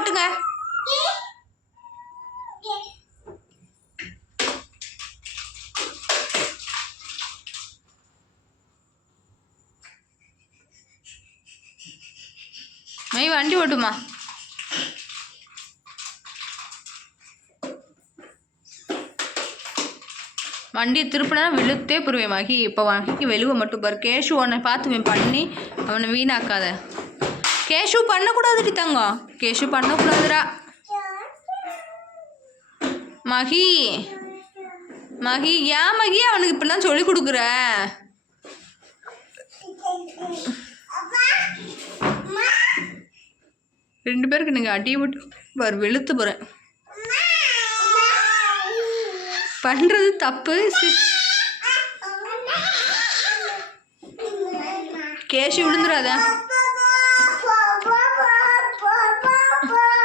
ஓட்டுங்க. மை வண்டி ஓட்டுமா. வண்டியை திருப்பினா விழுத்தே புரிவேன் மகி. இப்போ மகிக்கு வெளுவை மட்டும் பாரு. கேஷு உன்னை பார்த்துவேன் பண்ணி அவனை வீணாக்காத. கேஷு பண்ணக்கூடாதுடி தங்கம். கேஷு பண்ணக்கூடாதுடா மகி. மகி ஏன் மகி அவனுக்கு இப்படிலாம் சொல்லி கொடுக்குற? ரெண்டு பேருக்கு நீங்கள் அடியை விட்டு பாரு வெளுத்து போகிறேன். பண்ணுறது தப்பு. கேஷு விழுந்துடாத.